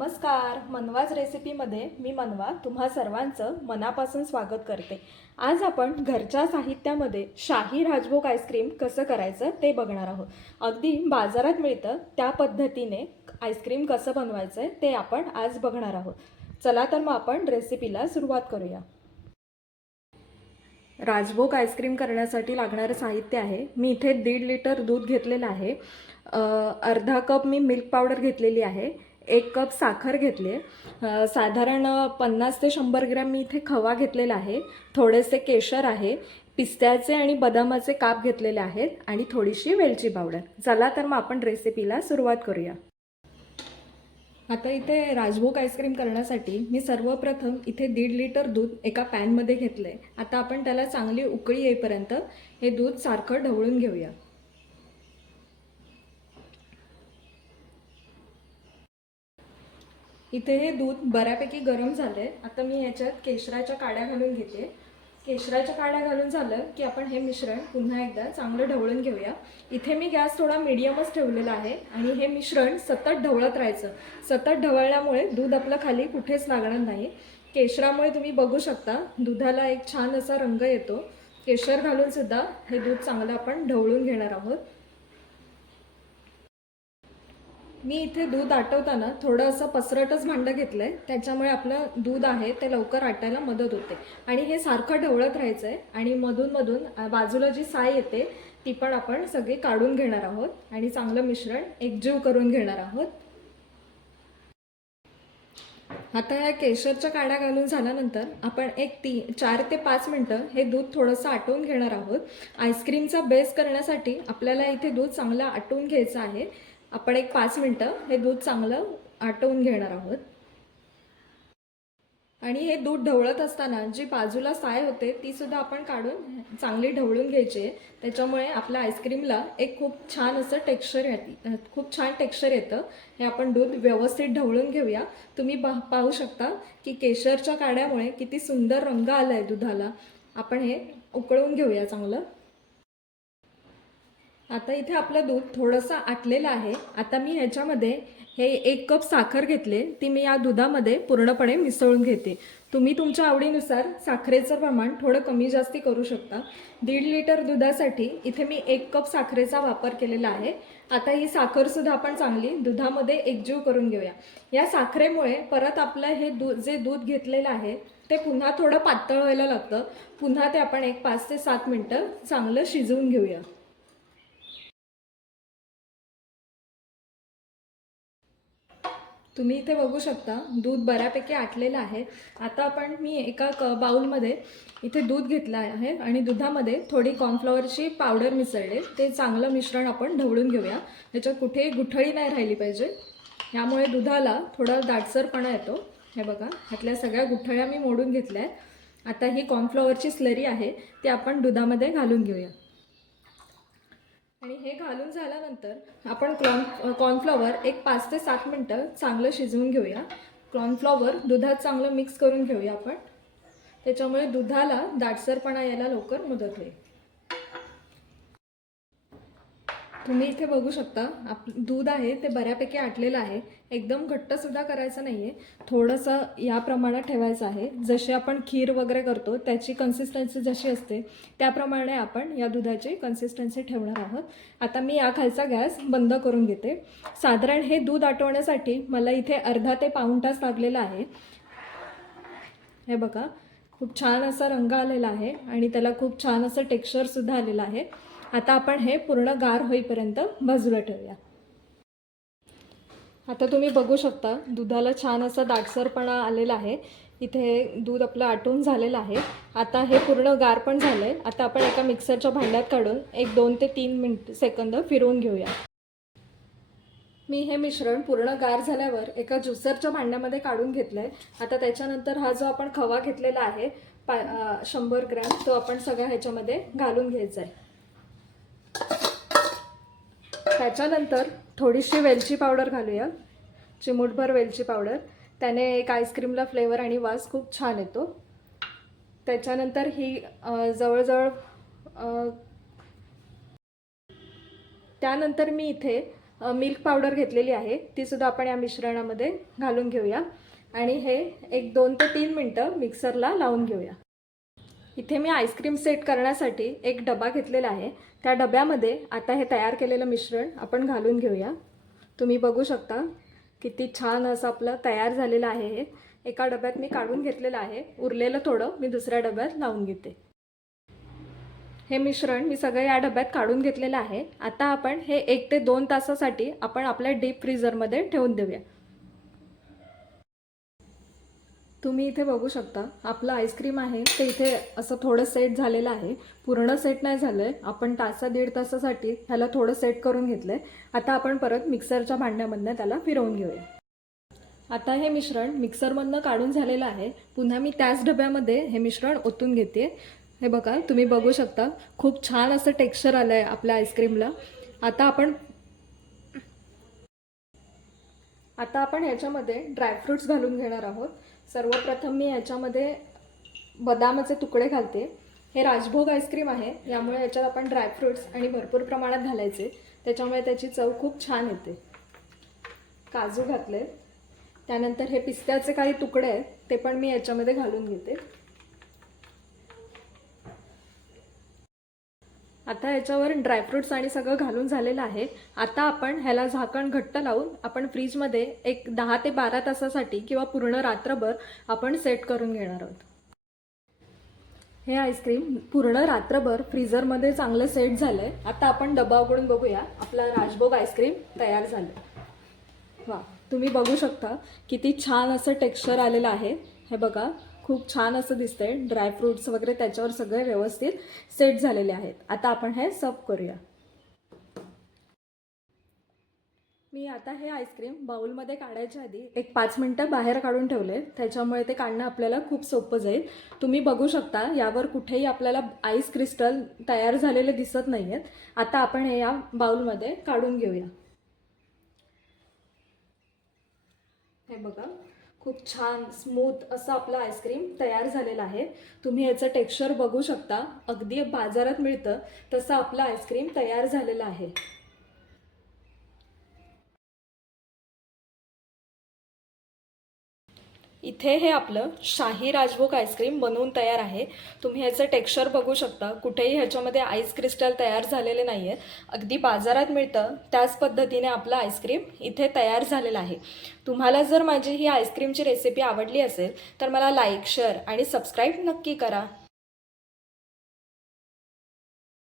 नमस्कार, मनवाज रेसिपीमध्ये मी मनवा तुम्हा सर्वांचं मनापासून स्वागत करते। आज आपण घरच्या साहित्यामध्ये शाही राजभोग आईस्क्रीम कसं करायचं ते बघणार आहोत। अगदी बाजारात मिळतं त्या पद्धतीने आईस्क्रीम कसं बनवायचं ते आपण आज बघणार आहोत। चला तर मग आपण रेसिपीला सुरुवात करूया। राजभोग आईस्क्रीम करण्यासाठी लागणारं साहित्य आहे, मी इथे 1.5 लिटर दूध घेतलेलं आहे, अर्धा कप मी मिल्क पावडर घेतलेली आहे, 1 कप साखर घेतली आहे, साधारण 50 ते 100 ग्रॅम मी इथे खवा घेतलेला आहे, थोडेसे केशर आहे, पिस्त्याचे आणि बदामाचे काप घेतलेले आहेत आणि थोडीशी वेलची पावडर। चला तर मग आपण रेसिपीला सुरुवात करूया। आता इथे राजभोग आईस्क्रीम करण्यासाठी मी सर्वप्रथम इथे 1.5 लिटर दूध एका पॅनमध्ये घेतले। आता आपण त्याला चांगली उकळी येईपर्यंत हे दूध सारखं ढवळून घेऊया। इथे हे दूध बऱ्यापैकी गरम झाले। आता मी याच्यात केशराच्या काड्या घालून घेते। केशराच्या काड्या घालून झालं की आपण हे मिश्रण पुन्हा एकदा चांगलं ढवळून घेऊया। इथे मी गॅस थोडा मीडियमच ठेवलेला आहे आणि हे मिश्रण सतत ढवळत राहायचं। सतत ढवळल्यामुळे दूध आपलं खाली कुठेच लागणार नाही। केशरामुळे तुम्ही बघू शकता दुधाला एक छान असा रंग येतो। केशर घालून सुद्धा हे दूध चांगलं आपण ढवळून घेणार आहोत। मी इथे दूध आटवताना थोडं असं पसरटच भांडं घेतलंय, त्याच्यामुळे आपलं दूध आहे ते लवकर आटायला मदत होते आणि हे सारखं ढवळत राहायचं आहे आणि मधून मधून बाजूला जी साय येते ती पण आपण सगळी काढून घेणार आहोत आणि चांगलं मिश्रण एकजीव करून घेणार आहोत। आता या केशरच्या काड्या घालून झाल्यानंतर आपण एक 4 ते 5 मिनिटं हे दूध थोडंसं आटवून घेणार आहोत। आईस्क्रीमचा बेस करण्यासाठी आपल्याला इथे दूध चांगलं आटवून घ्यायचं आहे। आपण एक 5 मिनिटं हे दूध चांगलं आटवून घेणार आहोत आणि हे दूध ढवळत असताना जी बाजूला साय होते ती सुद्धा आपण काढून चांगली ढवळून घ्यायची आहे। त्याच्यामुळे आपल्या आईस्क्रीमला एक खूप छान असं टेक्स्चर येते, खूप छान टेक्स्चर येतं। हे आपण दूध व्यवस्थित ढवळून घेऊया। तुम्ही पाहू शकता की केशरच्या काड्यामुळे किती सुंदर रंग आलाय दुधाला। आपण हे उकळून घेऊया चांगलं। आता इथे आपलं दूध थोडंसं आटलेलं आहे। आता मी ह्याच्यामध्ये हे 1 कप साखर घेतले, ती मी या दुधामध्ये पूर्णपणे मिसळून घेते। तुम्ही तुमच्या आवडीनुसार साखरेचं प्रमाण थोडं कमी जास्ती करू शकता। 1.5 लिटर दुधासाठी इथे मी 1 कप साखरेचा वापर केलेला आहे। आता ही साखर सुद्धा आपण चांगली दुधामध्ये एकजीव करून घेऊया। या साखरेमुळे परत आपलं हे जे दूध घेतलेलं आहे ते पुन्हा थोडं पातळ व्हायला लागतं। पुन्हा ते आपण एक 5 ते 7 मिनिटं चांगलं शिजवून घेऊया। तुम्ही इथे बघू शकता दूध बऱ्यापैकी आटलेलं आहे। आता मी एका बाउलमध्ये इथे दूध घेतलं आहे आणि दुधामध्ये थोडी कॉर्नफ्लॉवरची पावडर मिसळले। ते चांगलं मिश्रण आपण ढवळून घेऊया। त्याच्यात कुठेही गुठळी नाही राहिली पाहिजे, यामुळे दुधाला थोडा दाटसरपणा येतो। हे बघा, ह्यातल्या सगळ्या गुठळ्या मी मोडून घेतल्या आहेत। आता ही कॉर्नफ्लॉवरची स्लरी आहे ती आपण दुधामध्ये घालून घेऊया आणि हे घालून झाल्यानंतर आपण कॉर्नफ्लॉवर एक 5 ते 7 मिनिटं चांगलं शिजवून घेऊया। कॉर्नफ्लॉवर दुधात चांगलं मिक्स करून घेऊया आपण, त्याच्यामुळे दुधाला दाटसरपणा यायला लवकर मदत होईल। तुम्ही इथे बघू शकता दूध आहे ते बऱ्यापैकी आटलेलं आहे। एकदम घट्ट सुद्धा करायचं नाहीये, थोडंसं या प्रमाणात ठेवायचं आहे। जसे आपण खीर वगैरे करतो त्याची कन्सिस्टन्सी जशी असते त्याप्रमाणे आपण या दुधाची कन्सिस्टन्सी ठेवणार आहोत। आता मी या खालचा गॅस बंद करून घेते। साधारण हे दूध आटवण्यासाठी मला इथे अर्धा ते पाऊण तास लागलेला आहे। हे बघा, खूप छान असा रंग आलेला आहे आणि त्याला खूप छान असं टेक्स्चर सुद्धा आलेलं आहे। आता आपण हे पूर्ण गार होईपर्यंत बाजूला ठेवूया। आता तुम्ही बघू शकता दुधाला छान असा दाटसरपणा आलेला आहे। इथे दूध आपलं आटून झालेलं आहे। आता हे पूर्ण गार पण झालंय। आता आपण एका मिक्सरच्या भांड्यात काढून एक 2 ते 3 सेकंद फिरवून घेऊया। मी हे मिश्रण पूर्ण गार झाल्यावर एका ज्युसरच्या भांड्यामध्ये काढून घेतलंय। आता त्याच्यानंतर हा जो आपण खवा घेतलेला आहे 100 ग्रॅम, तो आपण सगळ्या ह्याच्यामध्ये घालून घ्यायचा आहे। त्याच्यानंतर थोडीशी वेलची पावडर घालूया, चिमूटभर वेलची पावडर। त्याने एक आईस्क्रीमला फ्लेवर आणि वास खूप छान येतो। त्याच्यानंतर ही जवळजवळ त्यानंतर मी इथे मिल्क पावडर घेतलेली आहे, तीसुद्धा आपण या मिश्रणामध्ये घालून घेऊया आणि हे एक 2 ते 3 मिनटं मिक्सरला लावून घेऊया. इथे मी आईस्क्रीम सेट करण्यासाठी एक डबा घेतलेला आहे. त्या डब्यामध्ये आता हे तयार केलेलं मिश्रण आपण घालून घेऊया. तुम्ही बघू शकता किती छान असं आपलं तयार झालेलं आहे. हे एका डब्यात मी काढून घेतलेलं आहे, उरलेलं थोडं मी दुसऱ्या डब्यात लावून घेते. हे मिश्रण मी सगळं या डब्यात काढून घेतलेलं आहे. आता आपण हे 1 ते 2 तासासाठी आपण आपल्या डीप फ्रीझरमध्ये ठेवून देऊया. तुम्ही इथे बघू शकता आपलं आईस्क्रीम आहे ते इथे असं थोडं सेट झालेलं आहे. पूर्ण सेट नाही झालंय, आपण दीड तासासाठी ह्याला थोडं सेट करून घेतलंय. आता आपण परत मिक्सरच्या भांड्यामधनं त्याला फिरवून घेऊया. आता हे मिश्रण मिक्सरमधनं काढून झालेलं आहे. पुन्हा मी त्याच डब्यामध्ये हे मिश्रण ओतून घेते. हे बघा, तुम्ही बघू शकता खूप छान असं टेक्स्चर आलं आहे आपल्या आईस्क्रीमला. आता आपण ह्याच्यामध्ये ड्रायफ्रूट्स घालून घेणार आहोत. सर्वप्रथम मी ह्याच्यामध्ये बदामाचे तुकडे घालते. हे राजभोग आईस्क्रीम आहे, यामुळे ह्याच्यात आपण ड्रायफ्रूट्स आणि भरपूर प्रमाणात घालायचे, त्याच्यामुळे त्याची चव खूप छान येते. काजू घातले, त्यानंतर हे पिस्त्याचे काही तुकडे आहेत ते पण मी याच्यामध्ये घालून घेते. आता याच्यावर ड्रायफ्रूट्स आणि सगळं घालून झालेलं आहे. आता आपण ह्याला झाकण घट्ट लावून आपण फ्रीजमध्ये एक 10 ते 12 तासासाठी किंवा पूर्ण रात्रभर आपण सेट करून घेणार आहोत. हे आईस्क्रीम पूर्ण रात्रभर फ्रीझरमध्ये चांगलं सेट झालं आहे. आता आपण डबा उघडून बघूया, आपला राजभोग आईस्क्रीम तयार झालं. वा, तुम्ही बघू शकता किती छान असं टेक्स्चर आलेलं आहे. हे बघा, खूप छान असं दिसतंय. ड्रायफ्रूट्स वगैरे त्याच्यावर सगळे व्यवस्थित सेट झालेले आहेत. आता आपण हे सर्व करूया. मी आता हे आईस्क्रीम बाउलमध्ये काढायच्या आधी एक 5 मिनिटं बाहेर काढून ठेवले, त्याच्यामुळे ते काढणं आपल्याला खूप सोपं जाईल. तुम्ही बघू शकता यावर कुठेही आपल्याला आईस क्रिस्टल तयार झालेले दिसत नाही आहेत. आता आपण हे या बाउलमध्ये काढून घेऊया. हे बघा, खूप छान स्मूथ असं आपलं आईस्क्रीम तयार झालेलं आहे. तुम्ही याचं टेक्स्चर बघू शकता, अगदी बाजारात मिळतं तसं आपलं आईस्क्रीम तयार झालेलं आहे. इथे हे आपलं शाही राजभोग आईस्क्रीम बनवून तयार आहे. तुम्ही ह्याचं टेक्स्चर बघू शकता, कुठेही ह्याच्यामध्ये आईस क्रिस्टल तयार झालेले नाही आहेत. अगदी बाजारात मिळतं त्याच पद्धतीने आपलं आईस्क्रीम इथे तयार झालेलं आहे. तुम्हाला जर माझी ही आईस्क्रीमची रेसिपी आवडली असेल तर मला लाईक, शेअर आणि सबस्क्राईब नक्की करा.